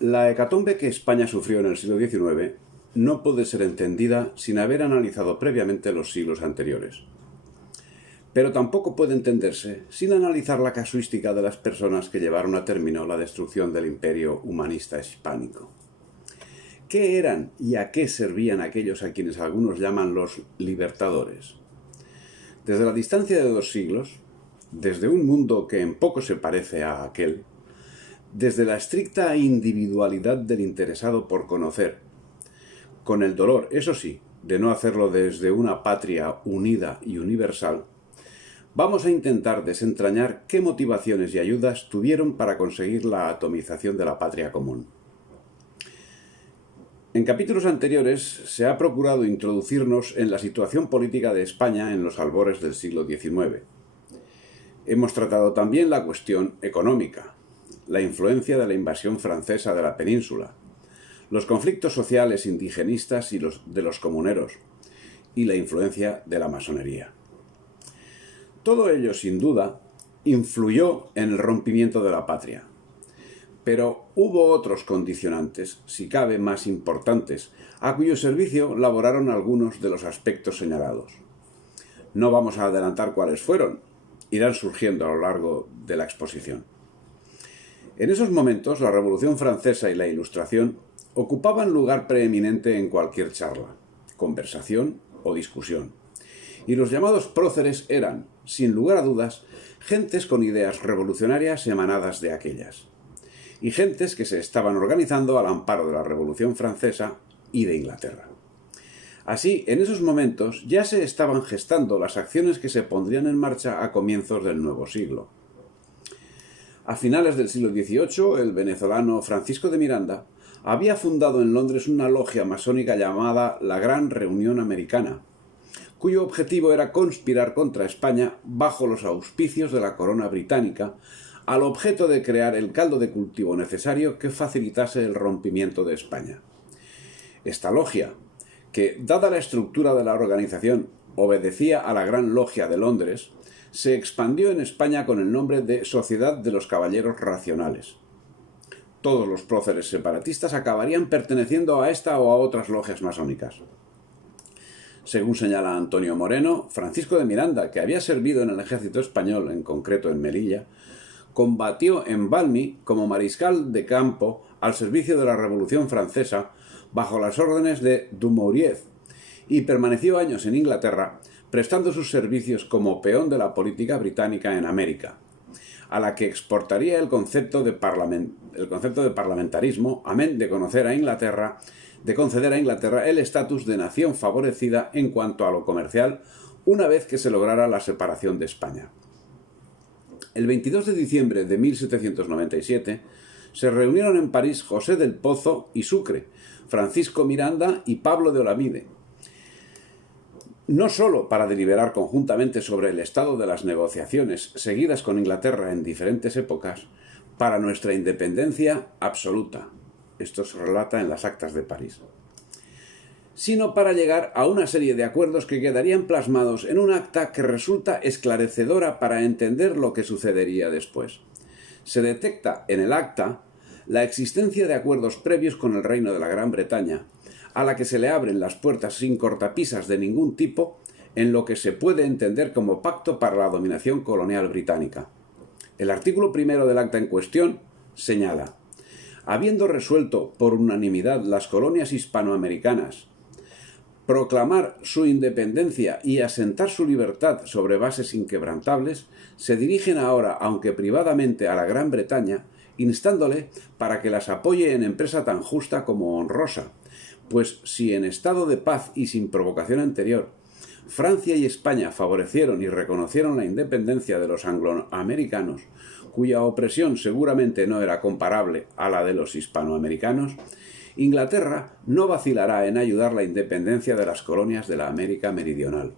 La hecatombe que España sufrió en el siglo XIX no puede ser entendida sin haber analizado previamente los siglos anteriores. Pero tampoco puede entenderse sin analizar la casuística de las personas que llevaron a término la destrucción del imperio humanista hispánico. ¿Qué eran y a qué servían aquellos a quienes algunos llaman los libertadores? Desde la distancia de 2 siglos, desde un mundo que en poco se parece a aquel, desde la estricta individualidad del interesado por conocer, con el dolor, eso sí, de no hacerlo desde una patria unida y universal, vamos a intentar desentrañar qué motivaciones y ayudas tuvieron para conseguir la atomización de la patria común. En capítulos anteriores se ha procurado introducirnos en la situación política de España en los albores del siglo XIX. Hemos tratado también la cuestión económica, la influencia de la invasión francesa de la península, los conflictos sociales indigenistas y de los comuneros, y la influencia de la masonería. Todo ello, sin duda, influyó en el rompimiento de la patria. Pero hubo otros condicionantes, si cabe más importantes, a cuyo servicio laboraron algunos de los aspectos señalados. No vamos a adelantar cuáles fueron, irán surgiendo a lo largo de la exposición. En esos momentos, la Revolución Francesa y la Ilustración ocupaban lugar preeminente en cualquier charla, conversación o discusión. Y los llamados próceres eran, sin lugar a dudas, gentes con ideas revolucionarias emanadas de aquellas, y gentes que se estaban organizando al amparo de la Revolución Francesa y de Inglaterra. Así, en esos momentos ya se estaban gestando las acciones que se pondrían en marcha a comienzos del nuevo siglo. A finales del siglo XVIII, el venezolano Francisco de Miranda había fundado en Londres una logia masónica llamada la Gran Reunión Americana, cuyo objetivo era conspirar contra España bajo los auspicios de la corona británica, al objeto de crear el caldo de cultivo necesario que facilitase el rompimiento de España. Esta logia, que, dada la estructura de la organización, obedecía a la Gran Logia de Londres, se expandió en España con el nombre de Sociedad de los Caballeros Racionales. Todos los próceres separatistas acabarían perteneciendo a esta o a otras logias masónicas. Según señala Antonio Moreno, Francisco de Miranda, que había servido en el ejército español, en concreto en Melilla, combatió en Valmy como mariscal de campo al servicio de la Revolución Francesa bajo las órdenes de Dumouriez y permaneció años en Inglaterra prestando sus servicios como peón de la política británica en América, a la que exportaría el concepto de parlamentarismo, amén de conceder a Inglaterra el estatus de nación favorecida en cuanto a lo comercial una vez que se lograra la separación de España. El 22 de diciembre de 1797 se reunieron en París José del Pozo y Sucre, Francisco Miranda y Pablo de Olavide, no sólo para deliberar conjuntamente sobre el estado de las negociaciones seguidas con Inglaterra en diferentes épocas, para nuestra independencia absoluta, esto se relata en las actas de París, sino para llegar a una serie de acuerdos que quedarían plasmados en un acta que resulta esclarecedora para entender lo que sucedería después. Se detecta en el acta la existencia de acuerdos previos con el Reino de la Gran Bretaña, a la que se le abren las puertas sin cortapisas de ningún tipo en lo que se puede entender como pacto para la dominación colonial británica. El artículo primero del acta en cuestión señala: habiendo resuelto por unanimidad las colonias hispanoamericanas proclamar su independencia y asentar su libertad sobre bases inquebrantables, se dirigen ahora, aunque privadamente, a la Gran Bretaña, instándole para que las apoye en empresa tan justa como honrosa, pues si en estado de paz y sin provocación anterior, Francia y España favorecieron y reconocieron la independencia de los angloamericanos, cuya opresión seguramente no era comparable a la de los hispanoamericanos, Inglaterra no vacilará en ayudar la independencia de las colonias de la América Meridional.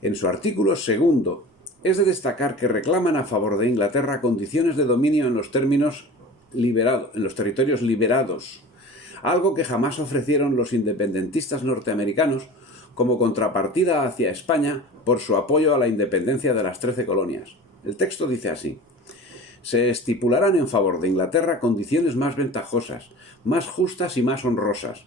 En su artículo segundo, es de destacar que reclaman a favor de Inglaterra condiciones de dominio en los territorios liberados, algo que jamás ofrecieron los independentistas norteamericanos como contrapartida hacia España por su apoyo a la independencia de las 13 colonias. El texto dice así: se estipularán en favor de Inglaterra condiciones más ventajosas, más justas y más honrosas.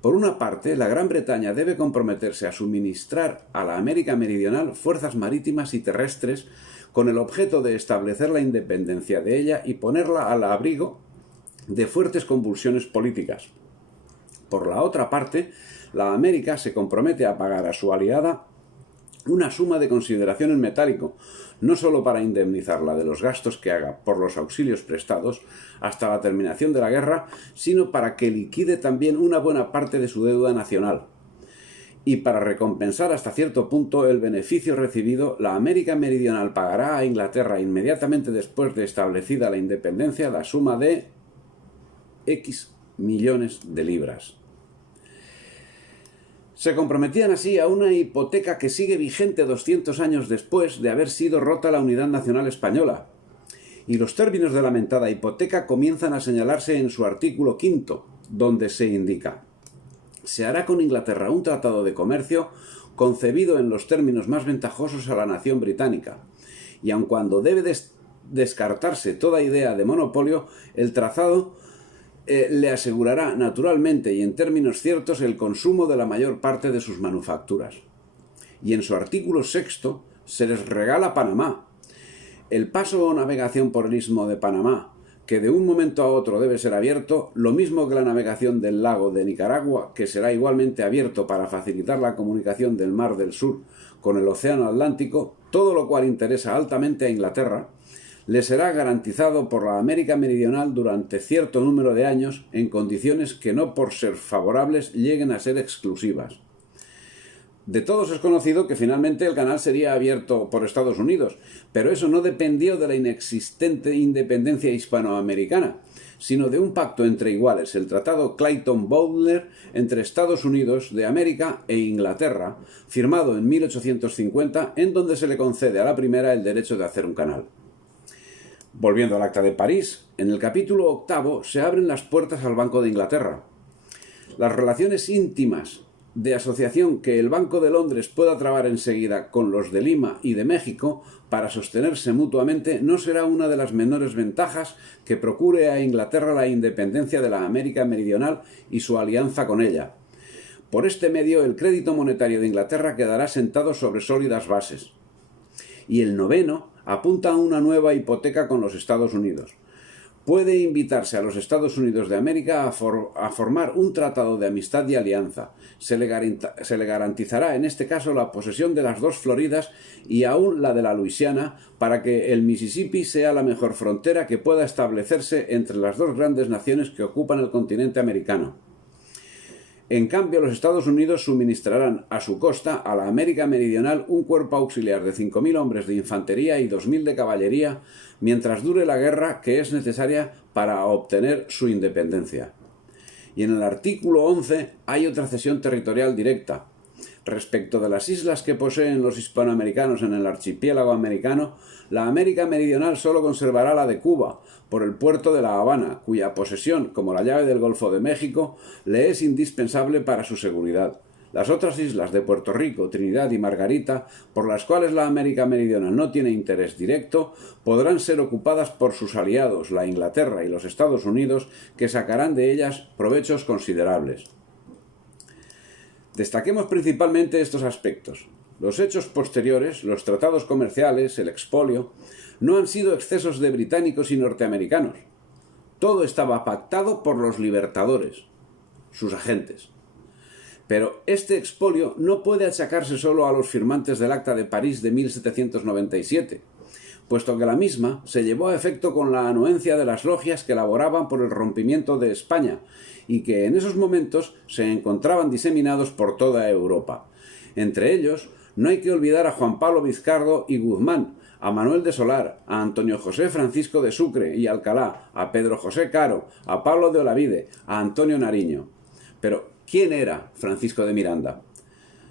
Por una parte, la Gran Bretaña debe comprometerse a suministrar a la América Meridional fuerzas marítimas y terrestres con el objeto de establecer la independencia de ella y ponerla al abrigo de fuertes convulsiones políticas. Por la otra parte, la América se compromete a pagar a su aliada una suma de consideración en metálico, no solo para indemnizarla de los gastos que haga por los auxilios prestados hasta la terminación de la guerra, sino para que liquide también una buena parte de su deuda nacional. Y para recompensar hasta cierto punto el beneficio recibido, la América Meridional pagará a Inglaterra inmediatamente después de establecida la independencia la suma de X millones de libras. Se comprometían así a una hipoteca que sigue vigente 200 años después de haber sido rota la unidad nacional española. Y los términos de la mentada hipoteca comienzan a señalarse en su artículo 5, donde se indica: se hará con Inglaterra un tratado de comercio concebido en los términos más ventajosos a la nación británica. Y aun cuando debe descartarse toda idea de monopolio, el tratado le asegurará naturalmente y en términos ciertos el consumo de la mayor parte de sus manufacturas. Y en su artículo 6 se les regala Panamá. El paso o navegación por el istmo de Panamá, que de un momento a otro debe ser abierto, lo mismo que la navegación del lago de Nicaragua, que será igualmente abierto para facilitar la comunicación del Mar del Sur con el Océano Atlántico, todo lo cual interesa altamente a Inglaterra, le será garantizado por la América Meridional durante cierto número de años en condiciones que no por ser favorables lleguen a ser exclusivas. De todos es conocido que finalmente el canal sería abierto por Estados Unidos, pero eso no dependió de la inexistente independencia hispanoamericana, sino de un pacto entre iguales, el Tratado Clayton-Bowler entre Estados Unidos de América e Inglaterra, firmado en 1850, en donde se le concede a la primera el derecho de hacer un canal. Volviendo al Acta de París, en el capítulo 8 se abren las puertas al Banco de Inglaterra. Las relaciones íntimas de asociación que el Banco de Londres pueda trabar enseguida con los de Lima y de México para sostenerse mutuamente no será una de las menores ventajas que procure a Inglaterra la independencia de la América Meridional y su alianza con ella. Por este medio, el crédito monetario de Inglaterra quedará sentado sobre sólidas bases. Y el 9 apunta a una nueva hipoteca con los Estados Unidos. Puede invitarse a los Estados Unidos de América a formar un tratado de amistad y alianza. Se le garantizará en este caso la posesión de las dos Floridas y aún la de la Luisiana para que el Mississippi sea la mejor frontera que pueda establecerse entre las dos grandes naciones que ocupan el continente americano. En cambio, los Estados Unidos suministrarán a su costa a la América Meridional un cuerpo auxiliar de 5.000 hombres de infantería y 2.000 de caballería mientras dure la guerra que es necesaria para obtener su independencia. Y en el artículo 11 hay otra cesión territorial directa. Respecto de las islas que poseen los hispanoamericanos en el archipiélago americano, la América Meridional solo conservará la de Cuba, por el puerto de La Habana, cuya posesión, como la llave del Golfo de México, le es indispensable para su seguridad. Las otras islas de Puerto Rico, Trinidad y Margarita, por las cuales la América Meridional no tiene interés directo, podrán ser ocupadas por sus aliados, la Inglaterra y los Estados Unidos, que sacarán de ellas provechos considerables. Destaquemos principalmente estos aspectos. Los hechos posteriores, los tratados comerciales, el expolio, no han sido excesos de británicos y norteamericanos. Todo estaba pactado por los libertadores, sus agentes. Pero este expolio no puede achacarse solo a los firmantes del Acta de París de 1797, puesto que la misma se llevó a efecto con la anuencia de las logias que laboraban por el rompimiento de España y que en esos momentos se encontraban diseminados por toda Europa. Entre ellos, no hay que olvidar a Juan Pablo Vizcardo y Guzmán, a Manuel de Solar, a Antonio José Francisco de Sucre y Alcalá, a Pedro José Caro, a Pablo de Olavide, a Antonio Nariño. Pero, ¿quién era Francisco de Miranda?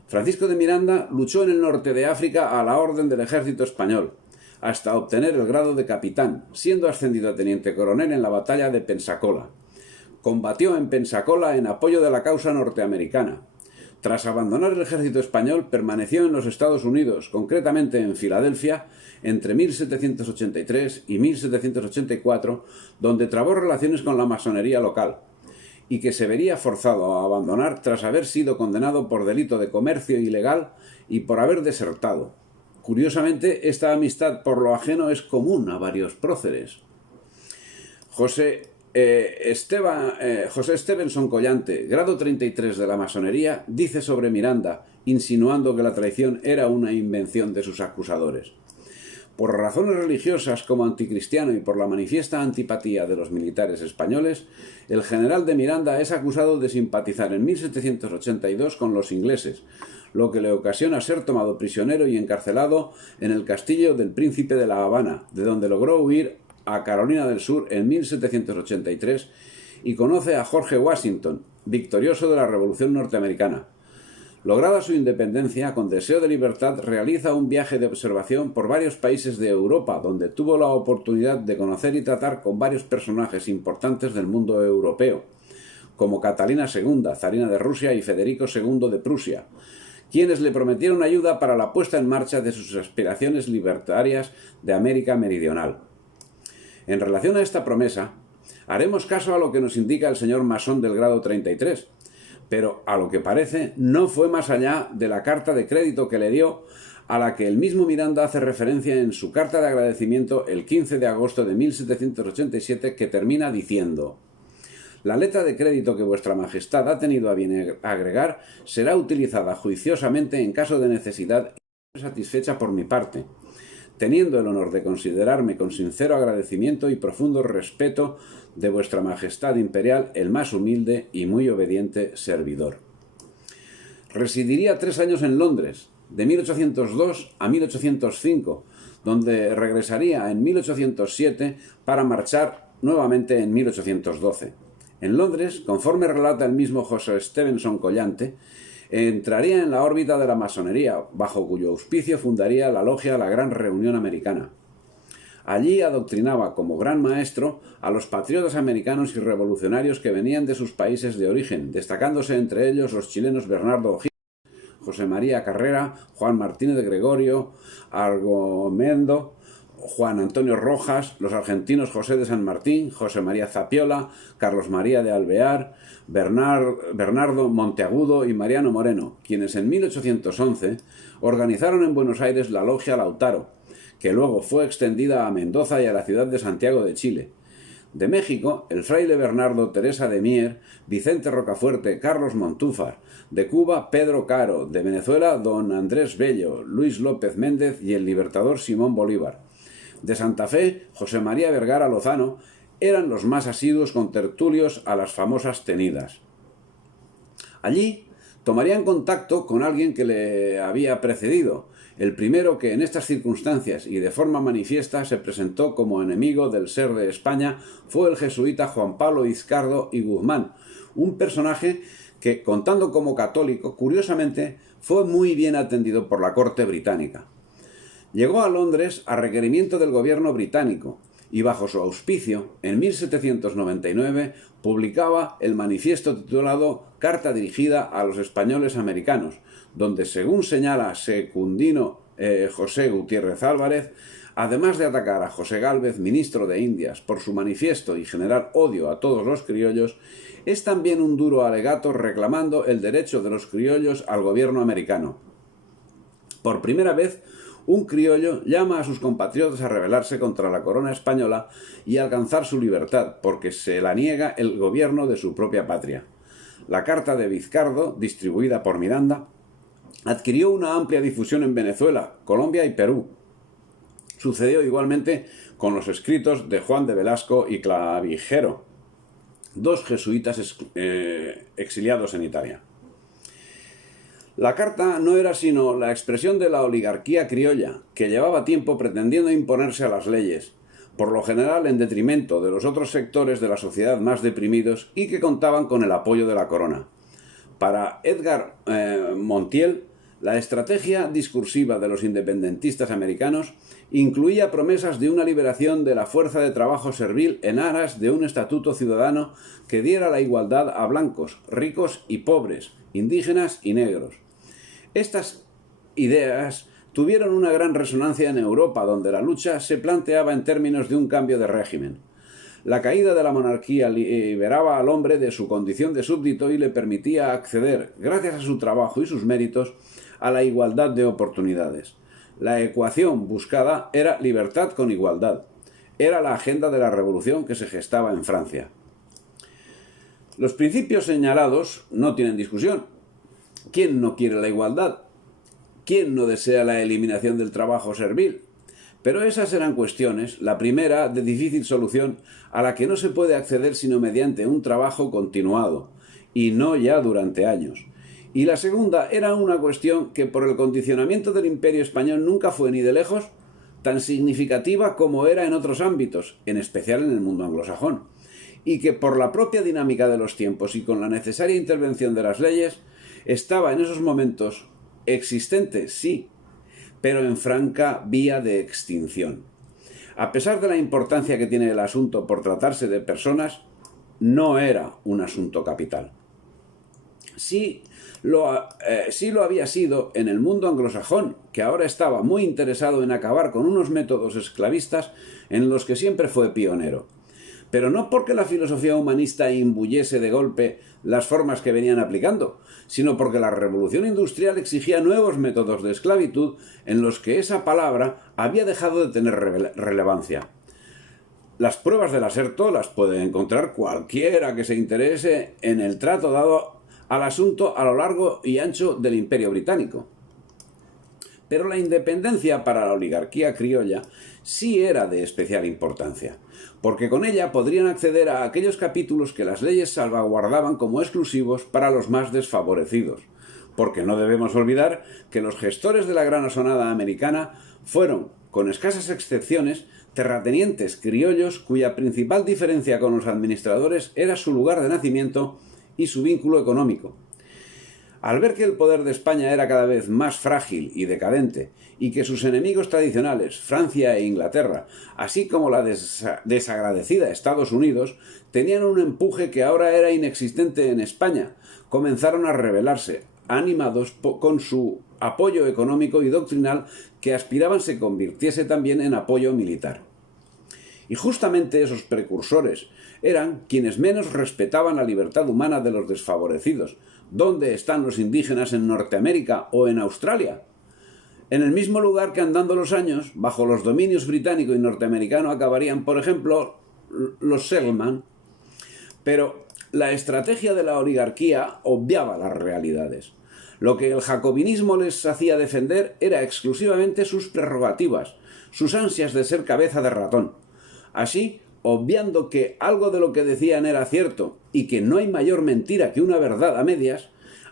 Francisco de Miranda luchó en el norte de África a la orden del ejército español, hasta obtener el grado de capitán, siendo ascendido a teniente coronel en la batalla de Pensacola. Combatió en Pensacola en apoyo de la causa norteamericana. Tras abandonar el ejército español, permaneció en los Estados Unidos, concretamente en Filadelfia, entre 1783 y 1784, donde trabó relaciones con la masonería local, y que se vería forzado a abandonar tras haber sido condenado por delito de comercio ilegal y por haber desertado. Curiosamente, esta amistad por lo ajeno es común a varios próceres. José Stevenson Collante, grado 33 de la masonería, dice sobre Miranda, insinuando que la traición era una invención de sus acusadores. Por razones religiosas como anticristiano y por la manifiesta antipatía de los militares españoles, el general de Miranda es acusado de simpatizar en 1782 con los ingleses, lo que le ocasiona ser tomado prisionero y encarcelado en el castillo del Príncipe de La Habana, de donde logró huir a Carolina del Sur en 1783 y conoce a George Washington, victorioso de la Revolución Norteamericana. Lograda su independencia, con deseo de libertad, realiza un viaje de observación por varios países de Europa, donde tuvo la oportunidad de conocer y tratar con varios personajes importantes del mundo europeo, como Catalina II, zarina de Rusia, y Federico II de Prusia, quienes le prometieron ayuda para la puesta en marcha de sus aspiraciones libertarias de América Meridional. En relación a esta promesa, haremos caso a lo que nos indica el señor masón del grado 33, pero a lo que parece no fue más allá de la carta de crédito que le dio, a la que el mismo Miranda hace referencia en su carta de agradecimiento el 15 de agosto de 1787, que termina diciendo: «La letra de crédito que vuestra majestad ha tenido a bien agregar será utilizada juiciosamente en caso de necesidad y satisfecha por mi parte, teniendo el honor de considerarme con sincero agradecimiento y profundo respeto de vuestra majestad imperial el más humilde y muy obediente servidor». Residiría 3 años en Londres, de 1802 a 1805, donde regresaría en 1807 para marchar nuevamente en 1812. En Londres, conforme relata el mismo José Stevenson Collante, entraría en la órbita de la masonería, bajo cuyo auspicio fundaría la logia La Gran Reunión Americana. Allí adoctrinaba como gran maestro a los patriotas americanos y revolucionarios que venían de sus países de origen, destacándose entre ellos los chilenos Bernardo O'Higgins, José María Carrera, Juan Martínez de Gregorio, Argomendo, Juan Antonio Rojas, los argentinos José de San Martín, José María Zapiola, Carlos María de Alvear, Bernardo Monteagudo y Mariano Moreno, quienes en 1811 organizaron en Buenos Aires la logia Lautaro, que luego fue extendida a Mendoza y a la ciudad de Santiago de Chile. De México, el fraile Bernardo Teresa de Mier, Vicente Rocafuerte, Carlos Montúfar; de Cuba, Pedro Caro; de Venezuela, don Andrés Bello, Luis López Méndez y el libertador Simón Bolívar; de Santa Fe, José María Vergara Lozano, eran los más asiduos contertulios a las famosas tenidas. Allí tomarían contacto con alguien que le había precedido. El primero que en estas circunstancias y de forma manifiesta se presentó como enemigo del ser de España fue el jesuita Juan Pablo Izcardo y Guzmán, un personaje que, contando como católico, curiosamente fue muy bien atendido por la corte británica. Llegó a Londres a requerimiento del gobierno británico y bajo su auspicio, en 1799, publicaba el manifiesto titulado Carta dirigida a los españoles americanos, donde, según señala Secundino José Gutiérrez Álvarez, además de atacar a José Gálvez, ministro de Indias, por su manifiesto y generar odio a todos los criollos, es también un duro alegato reclamando el derecho de los criollos al gobierno americano. Por primera vez, un criollo llama a sus compatriotas a rebelarse contra la corona española y alcanzar su libertad, porque se la niega el gobierno de su propia patria. La carta de Vizcardo, distribuida por Miranda, adquirió una amplia difusión en Venezuela, Colombia y Perú. Sucedió igualmente con los escritos de Juan de Velasco y Clavijero, dos jesuitas exiliados en Italia. La carta no era sino la expresión de la oligarquía criolla, que llevaba tiempo pretendiendo imponerse a las leyes, por lo general en detrimento de los otros sectores de la sociedad más deprimidos y que contaban con el apoyo de la corona. Para Edgar Montiel, La estrategia discursiva de los independentistas americanos incluía promesas de una liberación de la fuerza de trabajo servil en aras de un estatuto ciudadano que diera la igualdad a blancos, ricos y pobres, indígenas y negros. Estas ideas tuvieron una gran resonancia en Europa, donde la lucha se planteaba en términos de un cambio de régimen. La caída de la monarquía liberaba al hombre de su condición de súbdito y le permitía acceder, gracias a su trabajo y sus méritos, a la igualdad de oportunidades. La ecuación buscada era libertad con igualdad. Era la agenda de la revolución que se gestaba en Francia. Los principios señalados no tienen discusión. ¿Quién no quiere la igualdad? ¿Quién no desea la eliminación del trabajo servil? Pero esas eran cuestiones, la primera de difícil solución, a la que no se puede acceder sino mediante un trabajo continuado, y no ya durante años. Y la segunda era una cuestión que por el condicionamiento del Imperio español nunca fue ni de lejos tan significativa como era en otros ámbitos, en especial en el mundo anglosajón, y que por la propia dinámica de los tiempos y con la necesaria intervención de las leyes, estaba en esos momentos existente, sí, pero en franca vía de extinción. A pesar de la importancia que tiene el asunto por tratarse de personas, no era un asunto capital. Sí lo había sido en el mundo anglosajón, que ahora estaba muy interesado en acabar con unos métodos esclavistas en los que siempre fue pionero. Pero no porque la filosofía humanista imbuyese de golpe las formas que venían aplicando, sino porque la revolución industrial exigía nuevos métodos de esclavitud en los que esa palabra había dejado de tener relevancia. Las pruebas del aserto las puede encontrar cualquiera que se interese en el trato dado al asunto a lo largo y ancho del Imperio Británico. Pero la independencia para la oligarquía criolla sí era de especial importancia, porque con ella podrían acceder a aquellos capítulos que las leyes salvaguardaban como exclusivos para los más desfavorecidos, porque no debemos olvidar que los gestores de la gran asonada americana fueron, con escasas excepciones, terratenientes criollos cuya principal diferencia con los administradores era su lugar de nacimiento y su vínculo económico. Al ver que el poder de España era cada vez más frágil y decadente, y que sus enemigos tradicionales, Francia e Inglaterra, así como la desagradecida Estados Unidos, tenían un empuje que ahora era inexistente en España, comenzaron a rebelarse, animados con su apoyo económico y doctrinal que aspiraban se convirtiese también en apoyo militar. Y justamente esos precursores eran quienes menos respetaban la libertad humana de los desfavorecidos. ¿Dónde están los indígenas en Norteamérica o en Australia? En el mismo lugar que andando los años, bajo los dominios británico y norteamericano acabarían, por ejemplo, los Selkman. Pero la estrategia de la oligarquía obviaba las realidades. Lo que el jacobinismo les hacía defender era exclusivamente sus prerrogativas, sus ansias de ser cabeza de ratón. Así, obviando que algo de lo que decían era cierto y que no hay mayor mentira que una verdad a medias,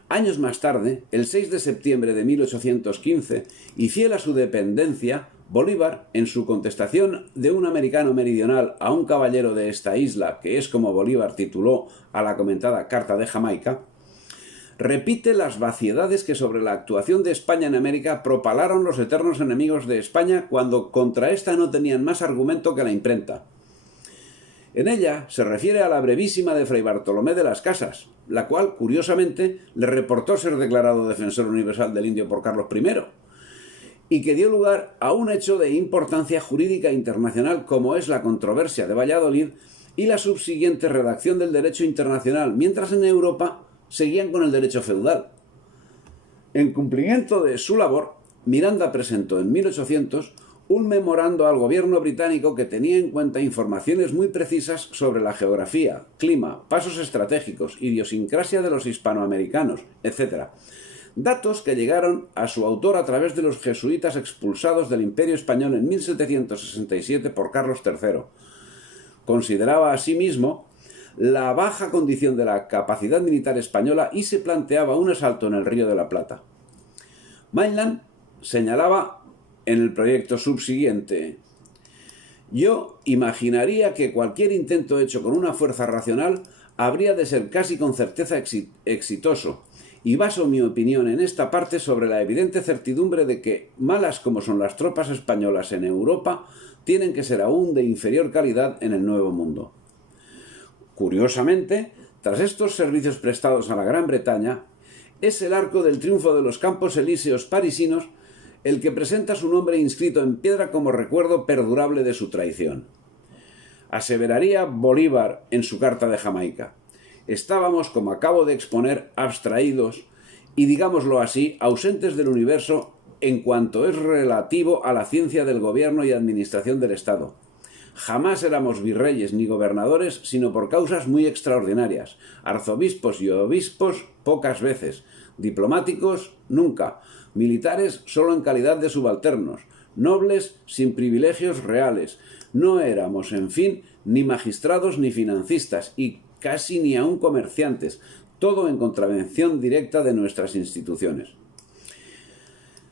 años más tarde, el 6 de septiembre de 1815, y fiel a su dependencia, Bolívar, en su contestación de un americano meridional a un caballero de esta isla, que es como Bolívar tituló a la comentada Carta de Jamaica, repite las vaciedades que sobre la actuación de España en América propalaron los eternos enemigos de España cuando contra ésta no tenían más argumento que la imprenta. En ella se refiere a la brevísima de Fray Bartolomé de las Casas, la cual, curiosamente, le reportó ser declarado defensor universal del indio por Carlos I, y que dio lugar a un hecho de importancia jurídica internacional como es la controversia de Valladolid y la subsiguiente redacción del derecho internacional, mientras en Europa seguían con el derecho feudal. En cumplimiento de su labor, Miranda presentó en 1800 un memorando al gobierno británico que tenía en cuenta informaciones muy precisas sobre la geografía, clima, pasos estratégicos, idiosincrasia de los hispanoamericanos, etc. Datos que llegaron a su autor a través de los jesuitas expulsados del Imperio Español en 1767 por Carlos III. Consideraba asimismo la baja condición de la capacidad militar española y se planteaba un asalto en el Río de la Plata. Mainland señalaba en el proyecto subsiguiente: yo imaginaría que cualquier intento hecho con una fuerza racional habría de ser casi con certeza exitoso, y baso mi opinión en esta parte sobre la evidente certidumbre de que, malas como son las tropas españolas en Europa, tienen que ser aún de inferior calidad en el Nuevo Mundo. Curiosamente, tras estos servicios prestados a la Gran Bretaña, es el arco del triunfo de los Campos Elíseos parisinos el que presenta su nombre inscrito en piedra como recuerdo perdurable de su traición. Aseveraría Bolívar en su Carta de Jamaica: estábamos, como acabo de exponer, abstraídos y, digámoslo así, ausentes del universo en cuanto es relativo a la ciencia del gobierno y administración del Estado. Jamás éramos virreyes ni gobernadores, sino por causas muy extraordinarias, arzobispos y obispos pocas veces, diplomáticos nunca, militares solo en calidad de subalternos, nobles sin privilegios reales. No éramos, en fin, ni magistrados ni financistas, y casi ni aun comerciantes, todo en contravención directa de nuestras instituciones.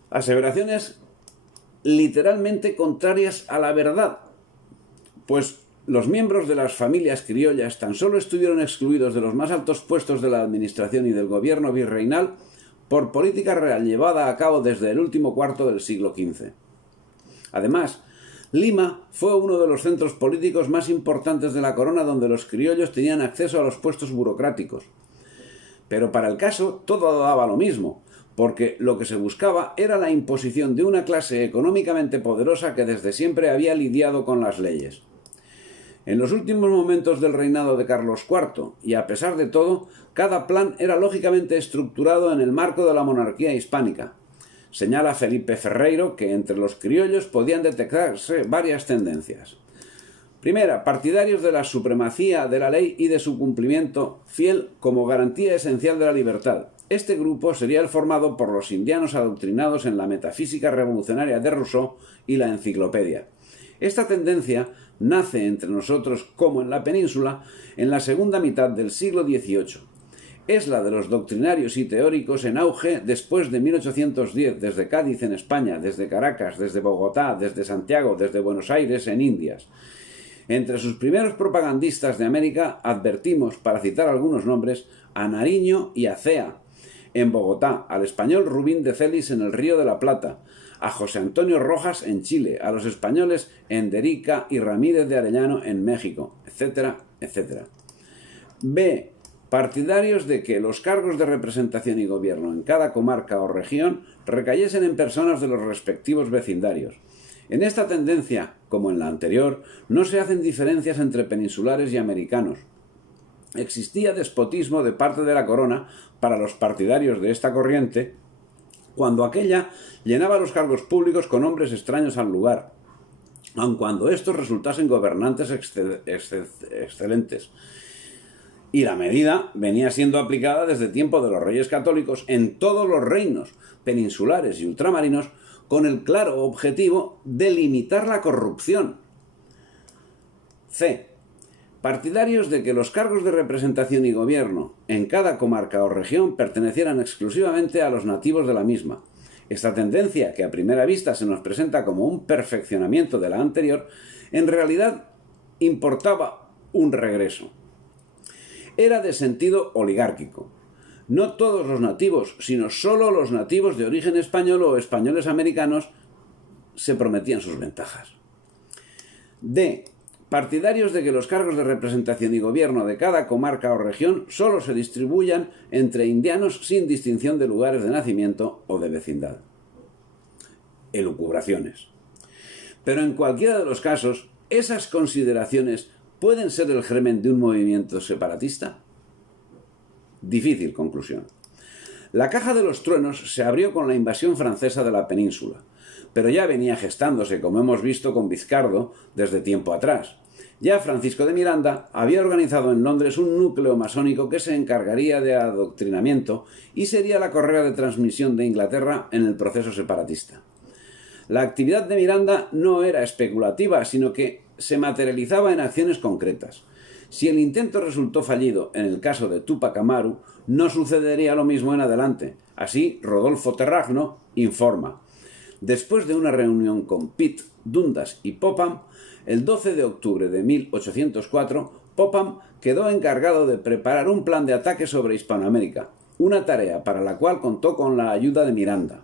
Aseveraciones literalmente contrarias a la verdad, pues los miembros de las familias criollas tan solo estuvieron excluidos de los más altos puestos de la administración y del gobierno virreinal por política real llevada a cabo desde el último cuarto del siglo XV. Además, Lima fue uno de los centros políticos más importantes de la corona donde los criollos tenían acceso a los puestos burocráticos. Pero para el caso todo daba lo mismo, porque lo que se buscaba era la imposición de una clase económicamente poderosa que desde siempre había lidiado con las leyes. En los últimos momentos del reinado de Carlos IV, y a pesar de todo, cada plan era lógicamente estructurado en el marco de la monarquía hispánica. Señala Felipe Ferreiro que entre los criollos podían detectarse varias tendencias. Primera, partidarios de la supremacía de la ley y de su cumplimiento fiel como garantía esencial de la libertad. Este grupo sería el formado por los indianos adoctrinados en la metafísica revolucionaria de Rousseau y la enciclopedia. Esta tendencia nace entre nosotros, como en la península, en la segunda mitad del siglo XVIII. Es la de los doctrinarios y teóricos en auge después de 1810, desde Cádiz en España, desde Caracas, desde Bogotá, desde Santiago, desde Buenos Aires en Indias. Entre sus primeros propagandistas de América advertimos, para citar algunos nombres, a Nariño y a Cea en Bogotá, al español Rubín de Celis en el Río de la Plata, a José Antonio Rojas en Chile, a los españoles Enderica y Ramírez de Arellano en México, etcétera, etcétera. B. Partidarios de que los cargos de representación y gobierno en cada comarca o región recayesen en personas de los respectivos vecindarios. En esta tendencia, como en la anterior, no se hacen diferencias entre peninsulares y americanos. Existía despotismo de parte de la corona para los partidarios de esta corriente, cuando aquella llenaba los cargos públicos con hombres extraños al lugar, aun cuando estos resultasen gobernantes excelentes. Y la medida venía siendo aplicada desde tiempo de los reyes católicos en todos los reinos peninsulares y ultramarinos, con el claro objetivo de limitar la corrupción. C. Partidarios de que los cargos de representación y gobierno en cada comarca o región pertenecieran exclusivamente a los nativos de la misma. Esta tendencia, que a primera vista se nos presenta como un perfeccionamiento de la anterior, en realidad importaba un regreso. Era de sentido oligárquico. No todos los nativos, sino solo los nativos de origen español o españoles americanos se prometían sus ventajas. D. Partidarios de que los cargos de representación y gobierno de cada comarca o región solo se distribuyan entre indianos sin distinción de lugares de nacimiento o de vecindad. Elucubraciones. Pero en cualquiera de los casos, esas consideraciones pueden ser el germen de un movimiento separatista. Difícil conclusión. La caja de los truenos se abrió con la invasión francesa de la península, pero ya venía gestándose, como hemos visto con Vizcardo, desde tiempo atrás. Ya Francisco de Miranda había organizado en Londres un núcleo masónico que se encargaría de adoctrinamiento y sería la correa de transmisión de Inglaterra en el proceso separatista. La actividad de Miranda no era especulativa, sino que se materializaba en acciones concretas. Si el intento resultó fallido en el caso de Túpac Amaru, no sucedería lo mismo en adelante. Así, Rodolfo Terragno informa. Después de una reunión con Pitt, Dundas y Popham, el 12 de octubre de 1804, Popham quedó encargado de preparar un plan de ataque sobre Hispanoamérica. una tarea para la cual contó con la ayuda de Miranda.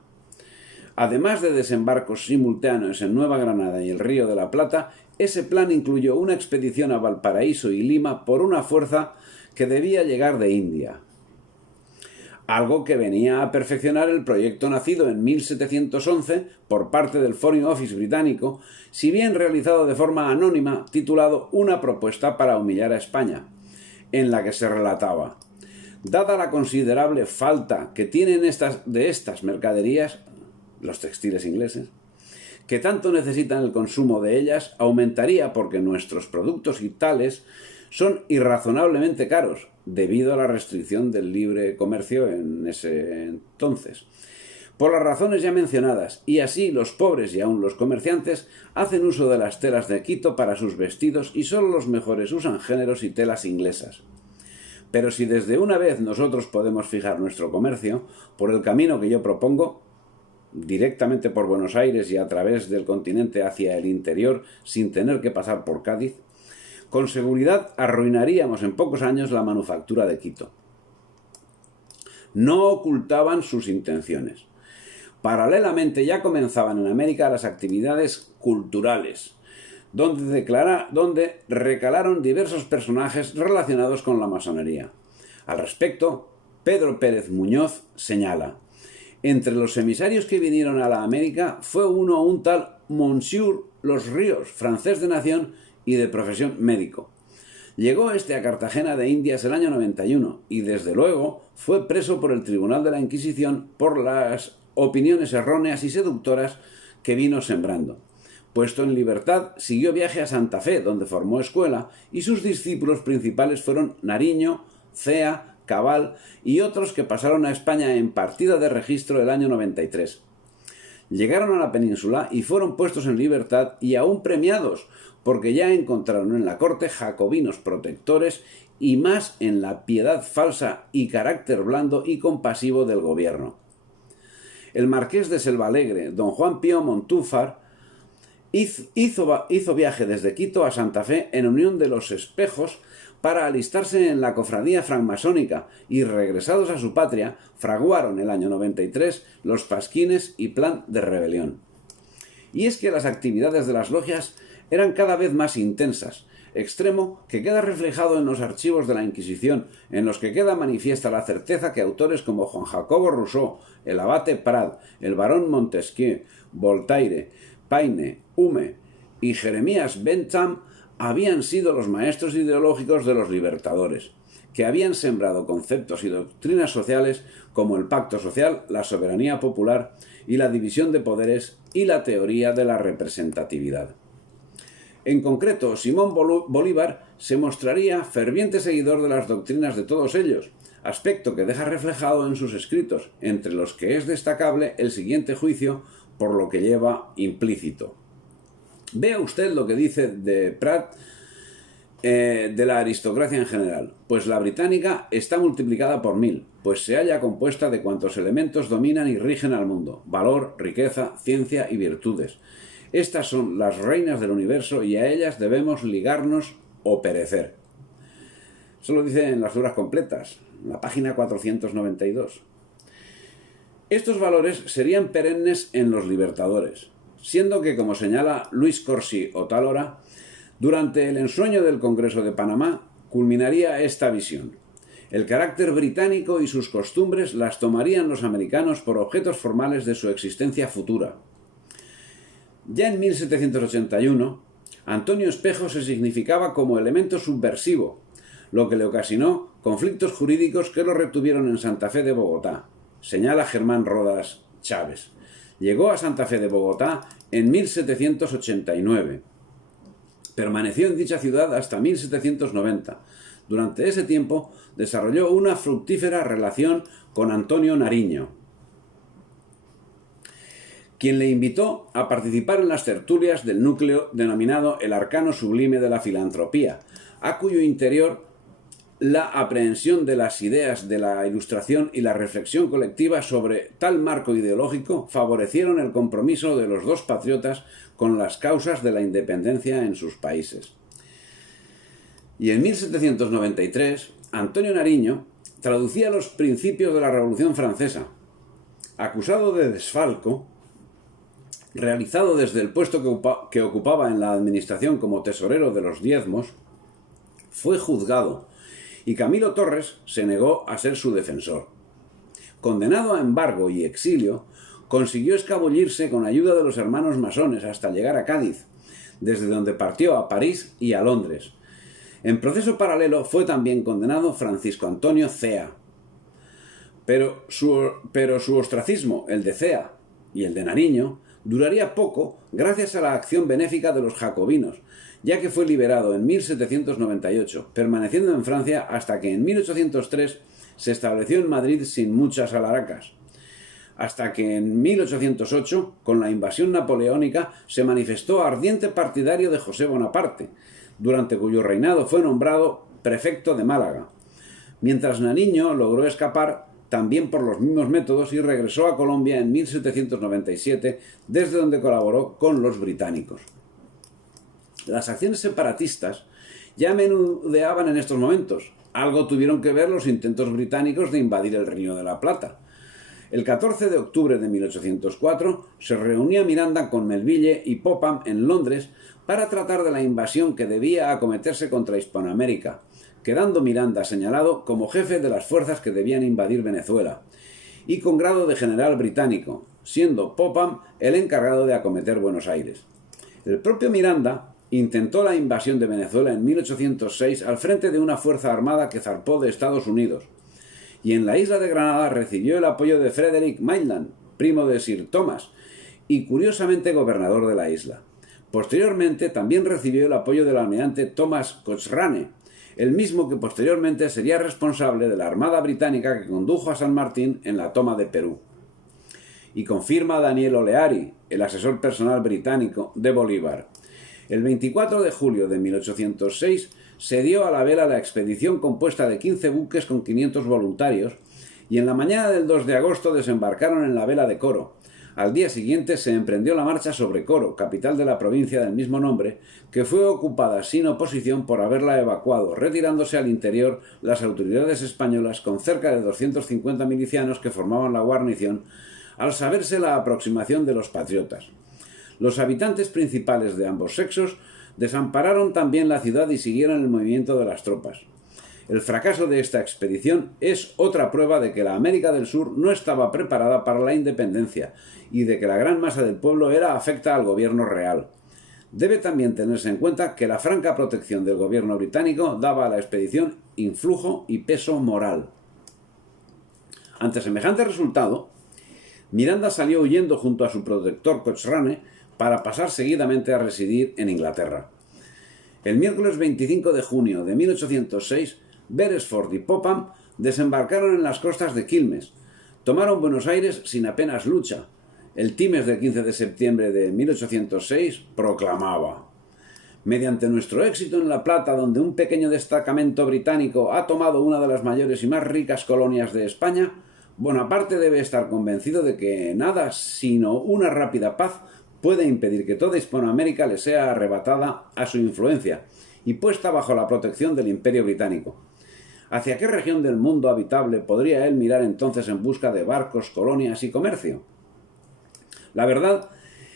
Además de desembarcos simultáneos en Nueva Granada y el Río de la Plata, ese plan incluyó una expedición a Valparaíso y Lima por una fuerza que debía llegar de India. Algo que venía a perfeccionar el proyecto nacido en 1711 por parte del Foreign Office británico, si bien realizado de forma anónima, titulado Una propuesta para humillar a España, en la que se relataba: dada la considerable falta que tienen de estas mercaderías, los textiles ingleses, que tanto necesitan el consumo de ellas, aumentaría porque nuestros productos y tales son irrazonablemente caros, debido a la restricción del libre comercio en ese entonces. Por las razones ya mencionadas, y así los pobres y aun los comerciantes hacen uso de las telas de Quito para sus vestidos y solo los mejores usan géneros y telas inglesas. Pero si desde una vez nosotros podemos fijar nuestro comercio por el camino que yo propongo, directamente por Buenos Aires y a través del continente hacia el interior sin tener que pasar por Cádiz, con seguridad arruinaríamos en pocos años la manufactura de Quito. No ocultaban sus intenciones. Paralelamente ya comenzaban en América las actividades culturales, donde recalaron diversos personajes relacionados con la masonería. Al respecto, Pedro Pérez Muñoz señala: entre los emisarios que vinieron a la América fue un tal Monsieur Los Ríos, francés de nación y de profesión médico. Llegó a Cartagena de Indias el año 91 y desde luego fue preso por el Tribunal de la Inquisición por las opiniones erróneas y seductoras que vino sembrando. Puesto en libertad, siguió viaje a Santa Fe, donde formó escuela, y sus discípulos principales fueron Nariño, Cea, Cabal y otros que pasaron a España en partida de registro el año 93. Llegaron a la península y fueron puestos en libertad y aún premiados, porque ya encontraron en la corte jacobinos protectores y más en la piedad falsa y carácter blando y compasivo del gobierno. El marqués de Selvalegre, don Juan Pío Montúfar, hizo viaje desde Quito a Santa Fe en unión de los Espejos para alistarse en la cofradía francmasónica y, regresados a su patria, fraguaron el año 93 los pasquines y plan de rebelión. Y es que las actividades de las logias eran cada vez más intensas, extremo que queda reflejado en los archivos de la Inquisición, en los que queda manifiesta la certeza que autores como Juan Jacobo Rousseau, el abate Prat, el barón Montesquieu, Voltaire, Paine, Hume y Jeremías Bentham habían sido los maestros ideológicos de los libertadores, que habían sembrado conceptos y doctrinas sociales como el pacto social, la soberanía popular y la división de poderes y la teoría de la representatividad. En concreto, Simón Bolívar se mostraría ferviente seguidor de las doctrinas de todos ellos, aspecto que deja reflejado en sus escritos, entre los que es destacable el siguiente juicio por lo que lleva implícito. Vea usted lo que dice de Prat de la aristocracia en general, pues la británica está multiplicada por 1000, pues se halla compuesta de cuantos elementos dominan y rigen al mundo: valor, riqueza, ciencia y virtudes. Estas son las reinas del universo y a ellas debemos ligarnos o perecer. Eso lo dice en las obras completas, en la página 492. Estos valores serían perennes en los libertadores, siendo que, como señala Luis Corsi Otálora, durante el ensueño del Congreso de Panamá culminaría esta visión. El carácter británico y sus costumbres las tomarían los americanos por objetos formales de su existencia futura. Ya en 1781, Antonio Espejo se significaba como elemento subversivo, lo que le ocasionó conflictos jurídicos que lo retuvieron en Santa Fe de Bogotá, señala Germán Rodas Chávez. Llegó a Santa Fe de Bogotá en 1789. Permaneció en dicha ciudad hasta 1790. Durante ese tiempo desarrolló una fructífera relación con Antonio Nariño, quien le invitó a participar en las tertulias del núcleo denominado el Arcano Sublime de la Filantropía, a cuyo interior la aprehensión de las ideas de la Ilustración y la reflexión colectiva sobre tal marco ideológico favorecieron el compromiso de los dos patriotas con las causas de la independencia en sus países. Y en 1793, Antonio Nariño traducía los principios de la Revolución Francesa. Acusado de desfalco, realizado desde el puesto que ocupaba en la administración como tesorero de los diezmos, fue juzgado y Camilo Torres se negó a ser su defensor. Condenado a embargo y exilio, consiguió escabullirse con ayuda de los hermanos masones hasta llegar a Cádiz, desde donde partió a París y a Londres. En proceso paralelo fue también condenado Francisco Antonio Cea. Pero su ostracismo, el de Cea y el de Nariño, duraría poco gracias a la acción benéfica de los jacobinos, ya que fue liberado en 1798, permaneciendo en Francia hasta que en 1803 se estableció en Madrid sin muchas alaracas. Hasta que en 1808, con la invasión napoleónica, se manifestó ardiente partidario de José Bonaparte, durante cuyo reinado fue nombrado prefecto de Málaga, mientras Nariño logró escapar también por los mismos métodos y regresó a Colombia en 1797, desde donde colaboró con los británicos. Las acciones separatistas ya menudeaban en estos momentos. Algo tuvieron que ver los intentos británicos de invadir el Río de la Plata. El 14 de octubre de 1804 se reunía Miranda con Melville y Popham en Londres para tratar de la invasión que debía acometerse contra Hispanoamérica, quedando Miranda señalado como jefe de las fuerzas que debían invadir Venezuela, y con grado de general británico, siendo Popham el encargado de acometer Buenos Aires. El propio Miranda intentó la invasión de Venezuela en 1806 al frente de una fuerza armada que zarpó de Estados Unidos, y en la isla de Granada recibió el apoyo de Frederick Maitland, primo de Sir Thomas, y curiosamente gobernador de la isla. Posteriormente también recibió el apoyo del almirante Thomas Cochrane, el mismo que posteriormente sería responsable de la armada británica que condujo a San Martín en la toma de Perú. Y confirma Daniel O'Leary, el asesor personal británico de Bolívar. El 24 de julio de 1806 se dio a la vela la expedición compuesta de 15 buques con 500 voluntarios y en la mañana del 2 de agosto desembarcaron en la vela de Coro. Al día siguiente se emprendió la marcha sobre Coro, capital de la provincia del mismo nombre, que fue ocupada sin oposición por haberla evacuado, retirándose al interior las autoridades españolas con cerca de 250 milicianos que formaban la guarnición, al saberse la aproximación de los patriotas. Los habitantes principales de ambos sexos desampararon también la ciudad y siguieron el movimiento de las tropas. El fracaso de esta expedición es otra prueba de que la América del Sur no estaba preparada para la independencia y de que la gran masa del pueblo era afecta al gobierno real. Debe también tenerse en cuenta que la franca protección del gobierno británico daba a la expedición influjo y peso moral. Ante semejante resultado, Miranda salió huyendo junto a su protector Cochrane para pasar seguidamente a residir en Inglaterra. El miércoles 25 de junio de 1806, Beresford y Popham desembarcaron en las costas de Quilmes. Tomaron Buenos Aires sin apenas lucha. El Times del 15 de septiembre de 1806 proclamaba: mediante nuestro éxito en La Plata, donde un pequeño destacamento británico ha tomado una de las mayores y más ricas colonias de España, Bonaparte debe estar convencido de que nada sino una rápida paz puede impedir que toda Hispanoamérica le sea arrebatada a su influencia y puesta bajo la protección del Imperio Británico. ¿Hacia qué región del mundo habitable podría él mirar entonces en busca de barcos, colonias y comercio? La verdad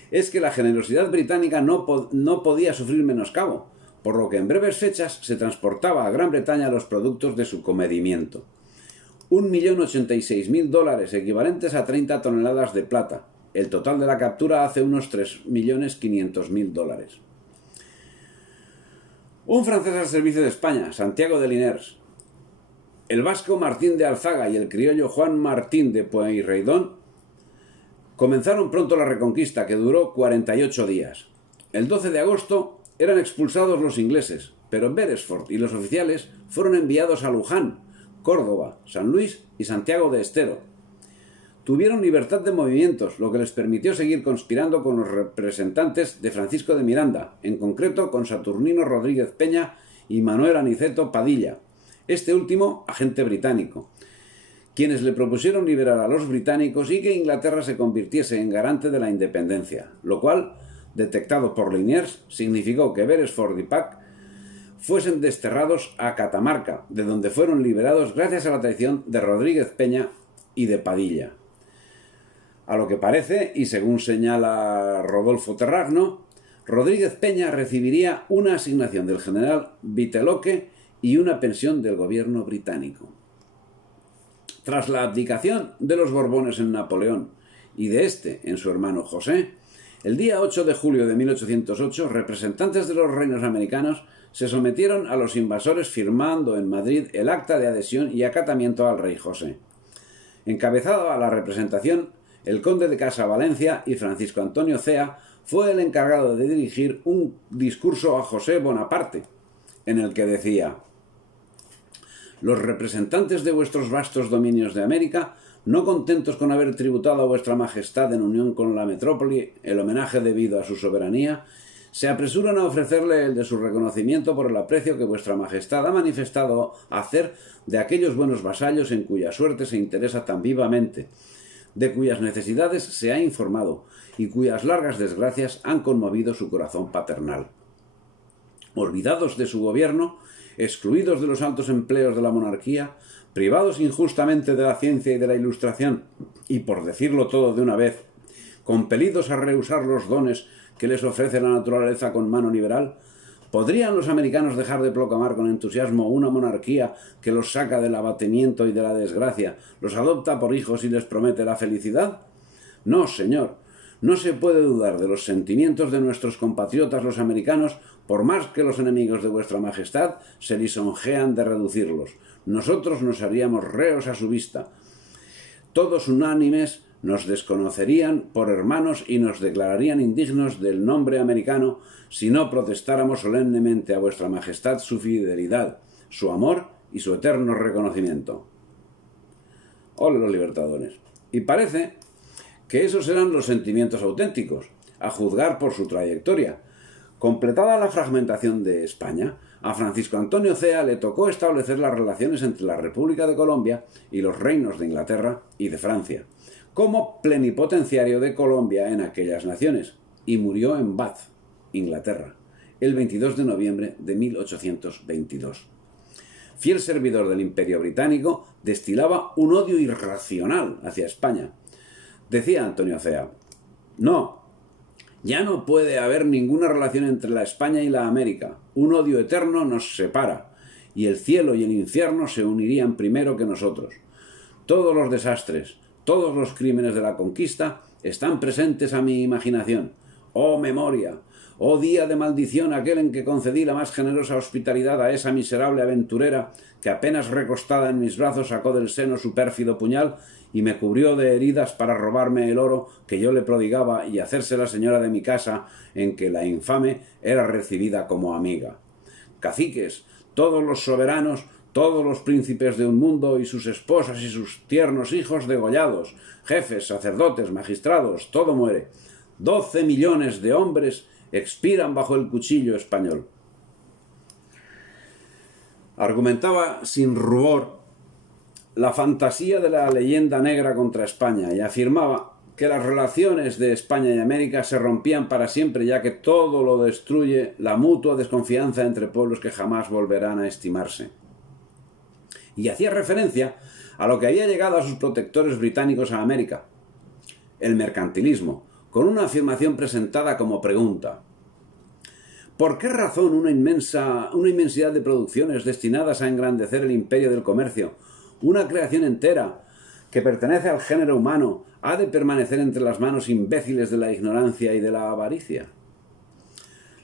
es que la generosidad británica no podía sufrir menoscabo, por lo que en breves fechas se transportaba a Gran Bretaña los productos de su comedimiento. 1.086.000 dólares, equivalentes a 30 toneladas de plata. El total de la captura hace unos 3.500.000 dólares. Un francés al servicio de España, Santiago de Liniers, el vasco Martín de Alzaga y el criollo Juan Martín de Pueyrredón comenzaron pronto la reconquista, que duró 48 días. El 12 de agosto eran expulsados los ingleses, pero Beresford y los oficiales fueron enviados a Luján, Córdoba, San Luis y Santiago de Estero. Tuvieron libertad de movimientos, lo que les permitió seguir conspirando con los representantes de Francisco de Miranda, en concreto con Saturnino Rodríguez Peña y Manuel Aniceto Padilla, este último agente británico, quienes le propusieron liberar a los británicos y que Inglaterra se convirtiese en garante de la independencia, lo cual, detectado por Liniers, significó que Beresford y Pack fuesen desterrados a Catamarca, de donde fueron liberados gracias a la traición de Rodríguez Peña y de Padilla. A lo que parece, y según señala Rodolfo Terragno, Rodríguez Peña recibiría una asignación del general Viteloque y una pensión del gobierno británico. Tras la abdicación de los Borbones en Napoleón y de este en su hermano José, el día 8 de julio de 1808, representantes de los reinos americanos se sometieron a los invasores firmando en Madrid el acta de adhesión y acatamiento al rey José. Encabezado a la representación, el conde de Casa Valencia y Francisco Antonio Cea fue el encargado de dirigir un discurso a José Bonaparte, en el que decía: «Los representantes de vuestros vastos dominios de América, no contentos con haber tributado a vuestra majestad en unión con la metrópoli el homenaje debido a su soberanía, se apresuran a ofrecerle el de su reconocimiento por el aprecio que vuestra majestad ha manifestado hacer de aquellos buenos vasallos en cuya suerte se interesa tan vivamente, de cuyas necesidades se ha informado y cuyas largas desgracias han conmovido su corazón paternal. Olvidados de su gobierno, excluidos de los altos empleos de la monarquía, privados injustamente de la ciencia y de la ilustración, y por decirlo todo de una vez, compelidos a rehusar los dones que les ofrece la naturaleza con mano liberal, ¿podrían los americanos dejar de proclamar con entusiasmo una monarquía que los saca del abatimiento y de la desgracia, los adopta por hijos y les promete la felicidad? No, señor. No se puede dudar de los sentimientos de nuestros compatriotas los americanos, por más que los enemigos de vuestra majestad se lisonjean de reducirlos. Nosotros nos haríamos reos a su vista. Todos unánimes nos desconocerían por hermanos y nos declararían indignos del nombre americano si no protestáramos solemnemente a vuestra majestad su fidelidad, su amor y su eterno reconocimiento». ¡Ole los libertadores! Y parece que esos eran los sentimientos auténticos, a juzgar por su trayectoria. Completada la fragmentación de España, a Francisco Antonio Cea le tocó establecer las relaciones entre la República de Colombia y los reinos de Inglaterra y de Francia, como plenipotenciario de Colombia en aquellas naciones, y murió en Bath, Inglaterra, el 22 de noviembre de 1822. Fiel servidor del Imperio Británico, destilaba un odio irracional hacia España. Decía Antonio Cea: «No, ya no puede haber ninguna relación entre la España y la América. Un odio eterno nos separa, y el cielo y el infierno se unirían primero que nosotros. Todos los desastres, todos los crímenes de la conquista están presentes a mi imaginación. ¡Oh memoria! ¡Oh día de maldición aquel en que concedí la más generosa hospitalidad a esa miserable aventurera que apenas recostada en mis brazos sacó del seno su pérfido puñal y me cubrió de heridas para robarme el oro que yo le prodigaba y hacerse la señora de mi casa, en que la infame era recibida como amiga! Caciques, todos los soberanos, todos los príncipes de un mundo y sus esposas y sus tiernos hijos degollados, jefes, sacerdotes, magistrados, todo muere. 12 millones de hombres expiran bajo el cuchillo español». Argumentaba sin rubor la fantasía de la leyenda negra contra España y afirmaba que las relaciones de España y América se rompían para siempre, ya que todo lo destruye la mutua desconfianza entre pueblos que jamás volverán a estimarse. Y hacía referencia a lo que había llegado a sus protectores británicos a América: el mercantilismo, con una afirmación presentada como pregunta: ¿por qué razón una inmensidad de producciones destinadas a engrandecer el imperio del comercio, una creación entera que pertenece al género humano, ha de permanecer entre las manos imbéciles de la ignorancia y de la avaricia?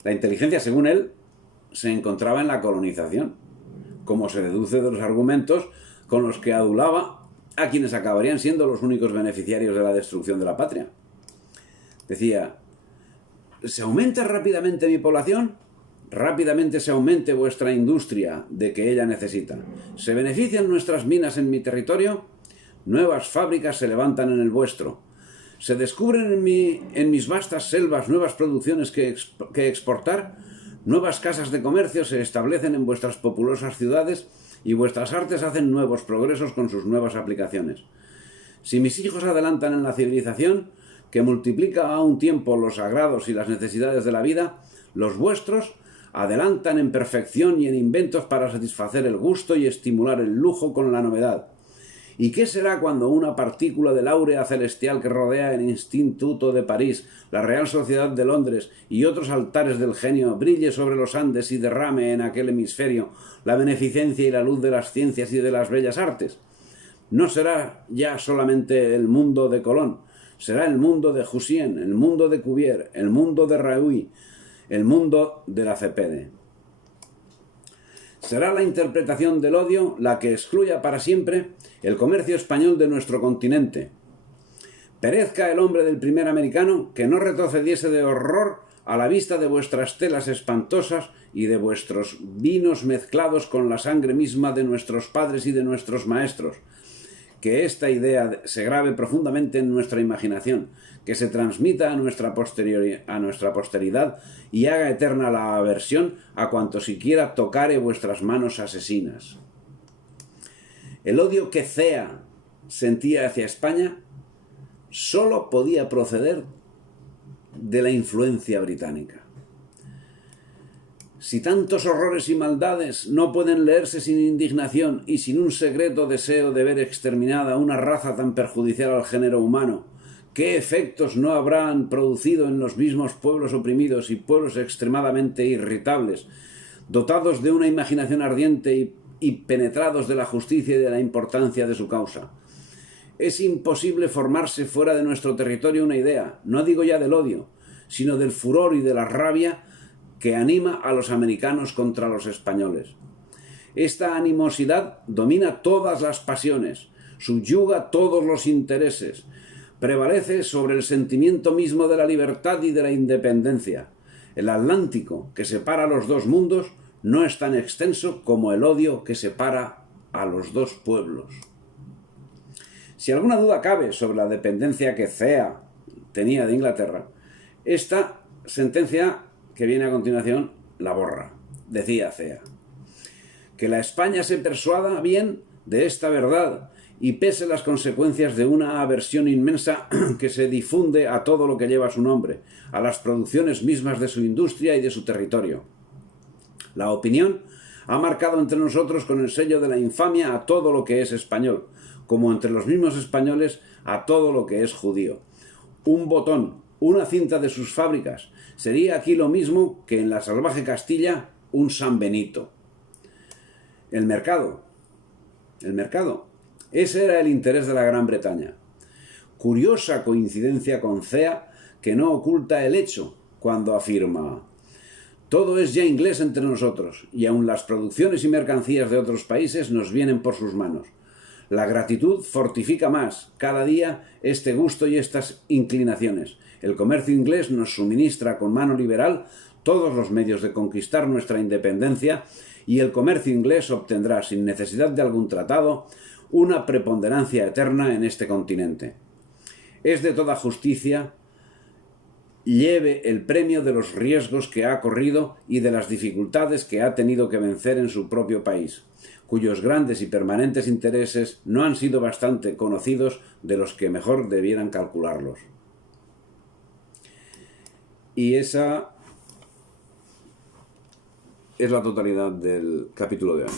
La inteligencia, según él, se encontraba en la colonización, como se deduce de los argumentos con los que adulaba a quienes acabarían siendo los únicos beneficiarios de la destrucción de la patria. Decía: ¿se aumenta rápidamente mi población? Rápidamente se aumente vuestra industria de que ella necesita. ¿Se benefician nuestras minas en mi territorio? Nuevas fábricas se levantan en el vuestro. ¿Se descubren en mis vastas selvas nuevas producciones que exportar? Nuevas casas de comercio se establecen en vuestras populosas ciudades y vuestras artes hacen nuevos progresos con sus nuevas aplicaciones. Si mis hijos adelantan en la civilización, que multiplica a un tiempo los agrados y las necesidades de la vida, los vuestros, adelantan en perfección y en inventos para satisfacer el gusto y estimular el lujo con la novedad. ¿Y qué será cuando una partícula del áurea celestial que rodea el Instituto de París, la Real Sociedad de Londres y otros altares del genio brille sobre los Andes y derrame en aquel hemisferio la beneficencia y la luz de las ciencias y de las bellas artes? No será ya solamente el mundo de Colón, será el mundo de Jussien, el mundo de Cuvier, el mundo de Raoult, el mundo de la Cepede. ¿Será la interpretación del odio la que excluya para siempre el comercio español de nuestro continente? Perezca el hombre del primer americano que no retrocediese de horror a la vista de vuestras telas espantosas y de vuestros vinos mezclados con la sangre misma de nuestros padres y de nuestros maestros. Que esta idea se grabe profundamente en nuestra imaginación, que se transmita a nuestra posteridad y haga eterna la aversión a cuanto siquiera tocare vuestras manos asesinas. El odio que Cea sentía hacia España solo podía proceder de la influencia británica. Si tantos horrores y maldades no pueden leerse sin indignación y sin un secreto deseo de ver exterminada una raza tan perjudicial al género humano, ¿qué efectos no habrán producido en los mismos pueblos oprimidos y pueblos extremadamente irritables, dotados de una imaginación ardiente y penetrados de la justicia y de la importancia de su causa? Es imposible formarse fuera de nuestro territorio una idea, no digo ya del odio, sino del furor y de la rabia que anima a los americanos contra los españoles. Esta animosidad domina todas las pasiones, subyuga todos los intereses, prevalece sobre el sentimiento mismo de la libertad y de la independencia. El Atlántico, que separa los dos mundos, no es tan extenso como el odio que separa a los dos pueblos. Si alguna duda cabe sobre la dependencia que Cea tenía de Inglaterra, esta sentencia que viene a continuación la borra. Decía Cea: que la España se persuada bien de esta verdad y pese las consecuencias de una aversión inmensa que se difunde a todo lo que lleva su nombre, a las producciones mismas de su industria y de su territorio. La opinión ha marcado entre nosotros con el sello de la infamia a todo lo que es español, como entre los mismos españoles a todo lo que es judío. Un botón, una cinta de sus fábricas, sería aquí lo mismo que en la salvaje Castilla un San Benito. El mercado. Ese era el interés de la Gran Bretaña. Curiosa coincidencia con Cea, que no oculta el hecho cuando afirma: todo es ya inglés entre nosotros, y aun las producciones y mercancías de otros países nos vienen por sus manos. La gratitud fortifica más cada día este gusto y estas inclinaciones. El comercio inglés nos suministra con mano liberal todos los medios de conquistar nuestra independencia y el comercio inglés obtendrá, sin necesidad de algún tratado, una preponderancia eterna en este continente. Es de toda justicia lleve el premio de los riesgos que ha corrido y de las dificultades que ha tenido que vencer en su propio país, cuyos grandes y permanentes intereses no han sido bastante conocidos de los que mejor debieran calcularlos. Y esa es la totalidad del capítulo de hoy.